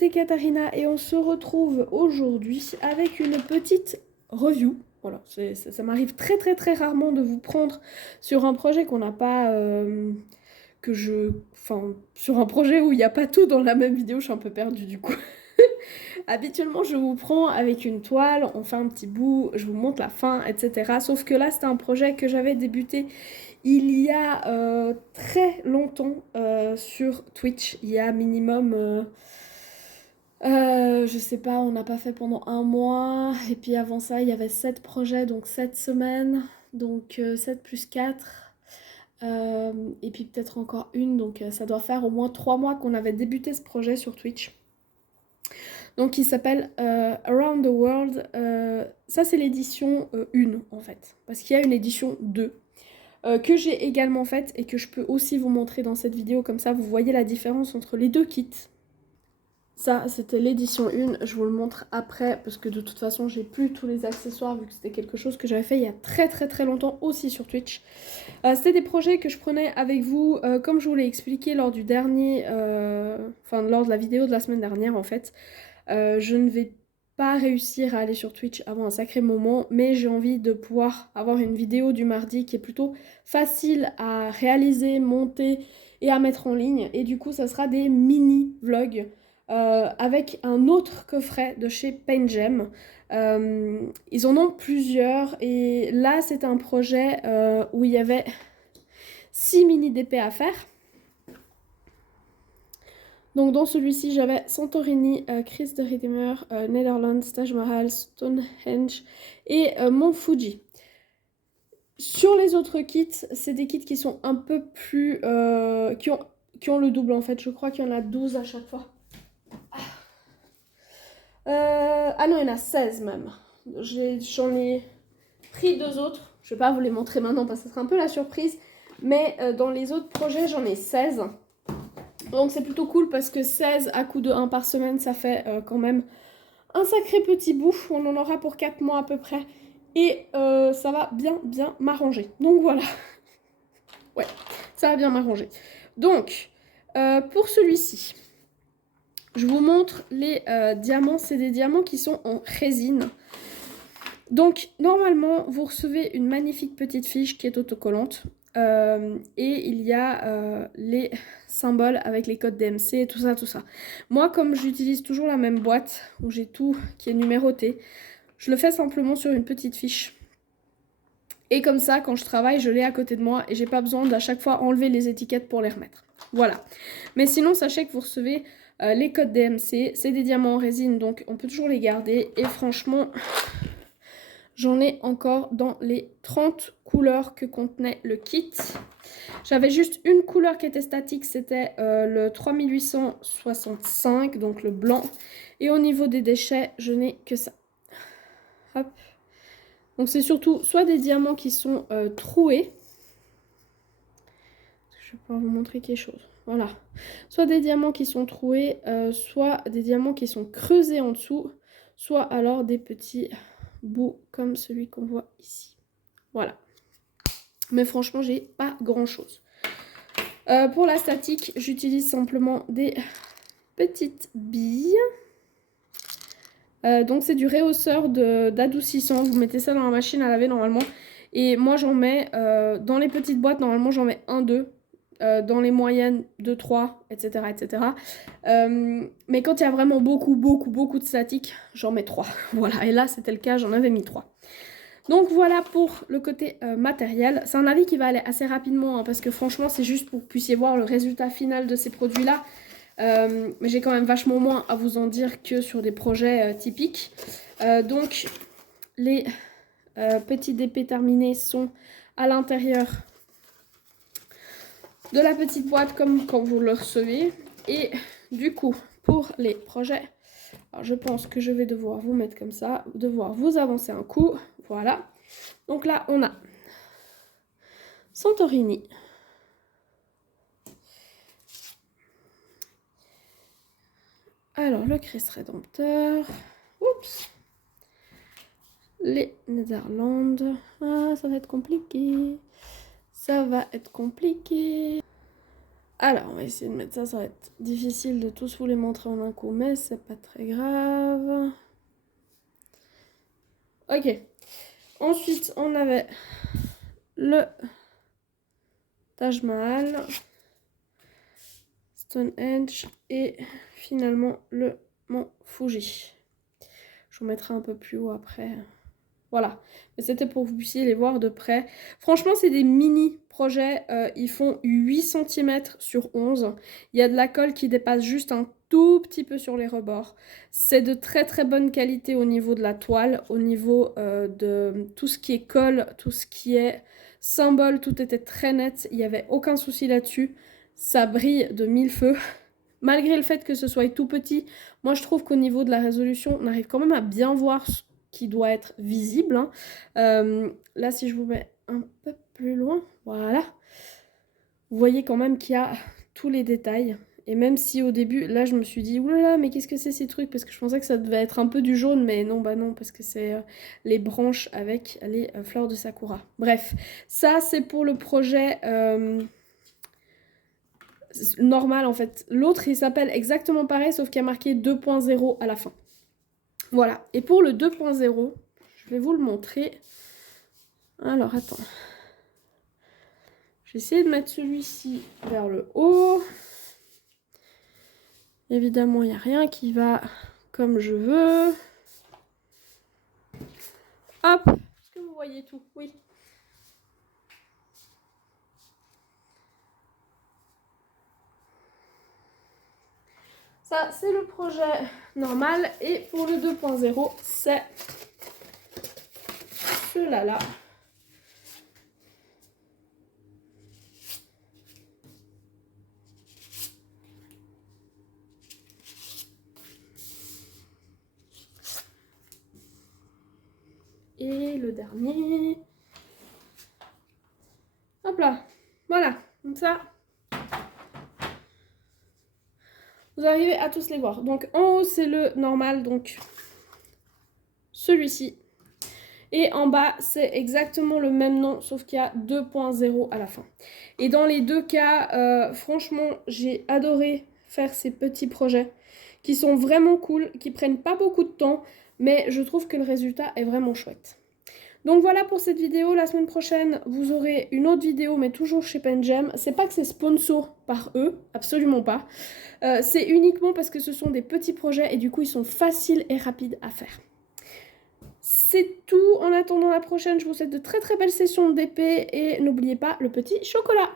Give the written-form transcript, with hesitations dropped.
c'est Katharina et on se retrouve aujourd'hui avec une petite review. Voilà, ça m'arrive très rarement de vous prendre sur un projet qu'on n'a pas... Enfin, sur un projet où il n'y a pas tout dans la même vidéo, je suis un peu perdue du coup. Habituellement, je vous prends avec une toile, on fait un petit bout, je vous montre la fin, etc. Sauf que là, c'était un projet que j'avais débuté il y a très longtemps sur Twitch. Il y a minimum, je sais pas, on n'a pas fait pendant un mois. Et puis avant ça, il y avait 7 projets, donc 7 semaines. Donc 7 plus 4. Et puis peut-être encore une, donc ça doit faire au moins 3 mois qu'on avait débuté ce projet sur Twitch. Donc il s'appelle Around the World. Ça c'est l'édition 1 en fait, parce qu'il y a une édition 2 que j'ai également faite et que je peux aussi vous montrer dans cette vidéo, comme ça vous voyez la différence entre les deux kits. Ça c'était l'édition 1, je vous le montre après parce que de toute façon j'ai plus tous les accessoires vu que c'était quelque chose que j'avais fait il y a très longtemps aussi sur Twitch. C'était des projets que je prenais avec vous, comme je vous l'ai expliqué lors du dernier, lors de la vidéo de la semaine dernière en fait. Je ne vais pas réussir à aller sur Twitch avant un sacré moment, mais j'ai envie de pouvoir avoir une vidéo du mardi qui est plutôt facile à réaliser, monter et à mettre en ligne. Et du coup, ça sera des mini-vlogs avec un autre coffret de chez PaintGem. Ils en ont plusieurs et là, c'est un projet où il y avait 6 mini DP à faire. Donc dans celui-ci, j'avais Santorini, Christ the Redeemer, Netherlands, Taj Mahal, Stonehenge et Mont Fuji. Sur les autres kits, c'est des kits qui sont un peu plus... qui ont le double en fait. Je crois qu'il y en a 12 à chaque fois. Ah non, il y en a 16 même. J'en ai pris 2 autres. Je ne vais pas vous les montrer maintenant parce que ce sera un peu la surprise. Mais dans les autres projets, j'en ai 16. Donc c'est plutôt cool parce que 16 à coup de 1 par semaine, ça fait quand même un sacré petit bout. On en aura pour 4 mois à peu près. Et ça va bien m'arranger. Donc voilà. Ouais, ça va bien m'arranger. Donc, pour celui-ci, je vous montre les diamants. C'est des diamants qui sont en résine. Donc, normalement, vous recevez une magnifique petite fiche qui est autocollante. Et il y a les symboles avec les codes DMC, tout ça. Moi, comme j'utilise toujours la même boîte où j'ai tout qui est numéroté, je le fais simplement sur une petite fiche. Et comme ça, quand je travaille, je l'ai à côté de moi et j'ai pas besoin d'à chaque fois enlever les étiquettes pour les remettre. Voilà. Mais sinon, sachez que vous recevez les codes DMC. C'est des diamants en résine, donc on peut toujours les garder. Et franchement... J'en ai encore dans les 30 couleurs que contenait le kit. J'avais juste une couleur qui était statique, c'était le 3865, donc le blanc. Et au niveau des déchets, je n'ai que ça. Hop. Donc c'est surtout soit des diamants qui sont troués. Je vais pouvoir vous montrer quelque chose. Voilà. Soit des diamants qui sont troués, soit des diamants qui sont creusés en dessous, soit alors des petits bouts comme celui qu'on voit ici. Voilà. Mais franchement, j'ai pas grand chose. Pour la statique, j'utilise simplement des petites billes. Donc c'est du réhausseur d'adoucissant. Vous mettez ça dans la machine à laver normalement. Et moi j'en mets dans les petites boîtes, normalement j'en mets 1, 2. Dans les moyennes 2, 3, etc. Mais quand il y a vraiment beaucoup de statique, j'en mets 3. Voilà, et là c'était le cas, j'en avais mis 3. Donc voilà pour le côté matériel. C'est un avis qui va aller assez rapidement hein, parce que franchement c'est juste pour que vous puissiez voir le résultat final de ces produits-là. Mais j'ai quand même vachement moins à vous en dire que sur des projets typiques. Donc les petits DP terminés sont à l'intérieur de la petite boîte comme quand vous le recevez. Et du coup pour les projets, alors je pense que je vais devoir vous mettre comme ça, devoir vous avancer un coup. Voilà. Donc là, on a Santorini. Alors, le Christ Rédempteur. Oups. Les Netherlands. Ah, ça va être compliqué. Ça va être compliqué. Alors, on va essayer de mettre ça. Ça va être difficile de tous vous les montrer en un coup, mais c'est pas très grave. Ok. Ensuite, on avait le Taj Mahal, Stonehenge et finalement le mont Fuji. Je vous mettrai un peu plus haut après. Voilà, mais c'était pour que vous puissiez les voir de près. Franchement, c'est des mini projets. Ils font 8 cm sur 11. Il y a de la colle qui dépasse juste un tout petit peu sur les rebords. C'est de très très bonne qualité au niveau de la toile, au niveau de tout ce qui est colle, tout ce qui est symbole, tout était très net. Il n'y avait aucun souci là-dessus. Ça brille de mille feux. Malgré le fait que ce soit tout petit, moi je trouve qu'au niveau de la résolution, on arrive quand même à bien voir ce qui doit être visible. Hein. Là, si je vous mets un peu plus loin, voilà. Vous voyez quand même qu'il y a tous les détails. Et même si au début, là, je me suis dit, oulala, mais qu'est-ce que c'est ces trucs? Parce que je pensais que ça devait être un peu du jaune, mais non, bah non, parce que c'est les branches avec les fleurs de sakura. Bref, ça, c'est pour le projet normal, en fait. L'autre, il s'appelle exactement pareil, sauf qu'il y a marqué 2.0 à la fin. Voilà, et pour le 2.0, je vais vous le montrer. Alors, attends. Je vais essayer de mettre celui-ci vers le haut. Évidemment, il n'y a rien qui va comme je veux. Hop, est-ce que vous voyez tout? Oui. Ça, c'est le projet normal. Et pour le 2.0, c'est celui-là. Et le dernier. Hop là. Voilà. Comme ça, vous arrivez à tous les voir. Donc en haut, c'est le normal. Donc celui-ci. Et en bas, c'est exactement le même nom, sauf qu'il y a 2.0 à la fin. Et dans les deux cas, franchement, j'ai adoré faire ces petits projets qui sont vraiment cool, qui prennent pas beaucoup de temps, mais je trouve que le résultat est vraiment chouette. Donc voilà pour cette vidéo. La semaine prochaine, vous aurez une autre vidéo, mais toujours chez Pen Gem. C'est pas que c'est sponsor par eux, absolument pas. C'est uniquement parce que ce sont des petits projets et du coup, ils sont faciles et rapides à faire. C'est tout. En attendant la prochaine, je vous souhaite de très très belles sessions d'épée et n'oubliez pas le petit chocolat.